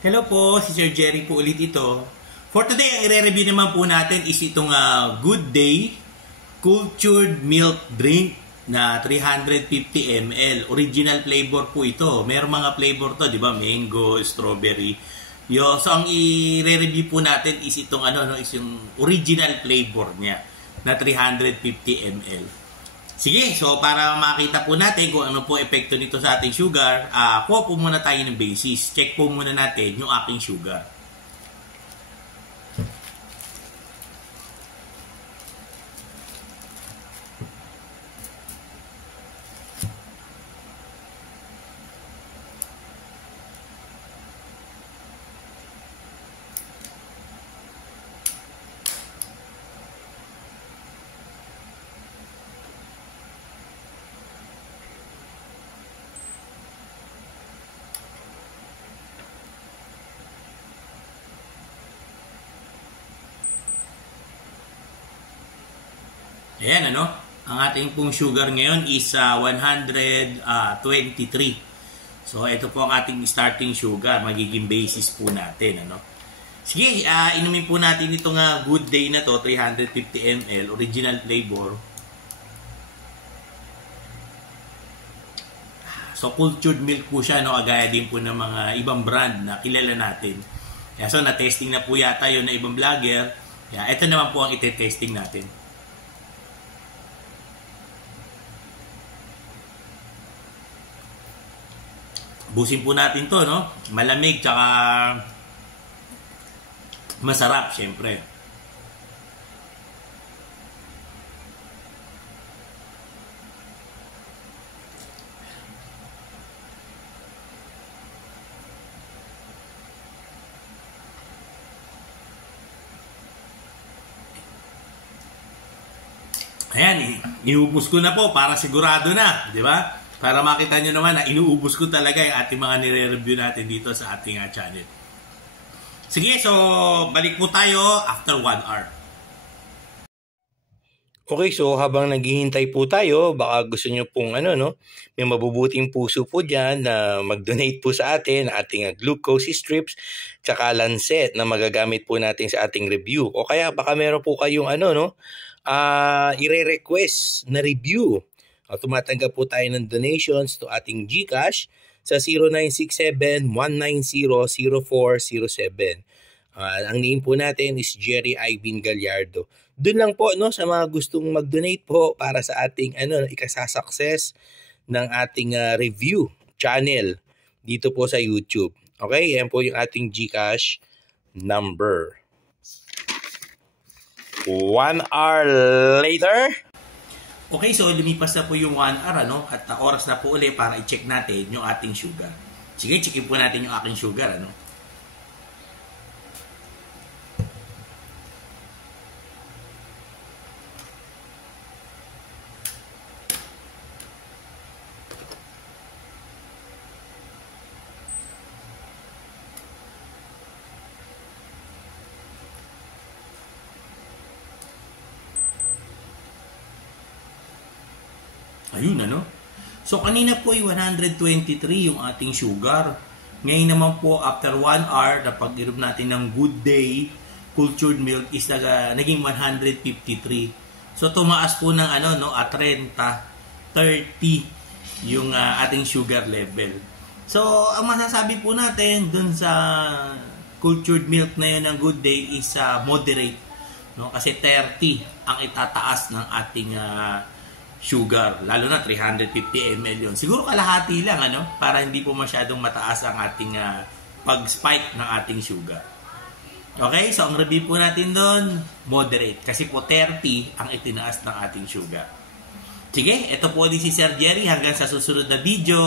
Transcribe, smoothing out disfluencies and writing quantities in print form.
Hello po, si Sir Jerry po ulit ito. For today, ang i-review naman po natin is itong Good Day Cultured Milk Drink na 350 ml. Original flavor po ito. Merong mga flavor to, di ba? Mango, strawberry. So, ang i-review po natin is itong is yung original flavor niya na 350 ml. Sige, so para makita po natin kung ano po epekto nito sa ating sugar, kuha po muna tayo ng basis. Check po muna natin yung aking sugar. Ayan, ang ating pong sugar ngayon is 123. So, ito po ang ating starting sugar. Magiging basis po natin, Sige, inumin po natin itong Good Day na to, 350 ml, original flavor. So, cultured milk po siya, Agaya din po ng mga ibang brand na kilala natin. So, na-testing na po yata yun na ibang vlogger. Ito naman po ang ite-testing natin. Busin po natin to, Malamig, tsaka masarap, syempre. Ayan, inubos ko na po para sigurado na, di ba? Para makita nyo naman na inuubos ko talaga yung ating mga nire-review natin dito sa ating channel. Sige, so balik po tayo after 1 hour. Okay, so habang naghihintay po tayo, baka gusto nyo pong may mabubuting puso po dyan na mag-donate po sa atin ng ating glucose strips tsaka lancet na magagamit po natin sa ating review. O kaya baka meron po kayong ire-request na review. Tumatanggap po tayo ng donations to ating GCash sa 0967-190-0407. Ang name po natin is Jerry Ivan Gallardo. Doon lang po sa mga gustong mag-donate po para sa ating ikasasucess ng ating review channel dito po sa YouTube. Okay, yan po yung ating GCash number. 1 hour later. Okay, so lumipas na po yung 1 hour, At oras na po ulit para i-check natin yung ating sugar. Sige, checkin po natin yung aking sugar, Ayun, So, kanina po ay 123 yung ating sugar. Ngayon naman po, after 1 hour, na pag-inom natin ng Good Day Cultured Milk is naging 153. So, tumaas po ng 30 yung ating sugar level. So, ang masasabi po natin dun sa cultured milk na yun ng Good Day is moderate. Kasi 30 ang itataas ng ating sugar, lalo na 350 ml yun. Siguro kalahati lang, para hindi po masyadong mataas ang ating pag-spike ng ating sugar. Okay, so ang review po natin doon, moderate. Kasi po 30 ang itinaas ng ating sugar. Sige, ito po din si Sir Jerry. Hanggang sa susunod na video.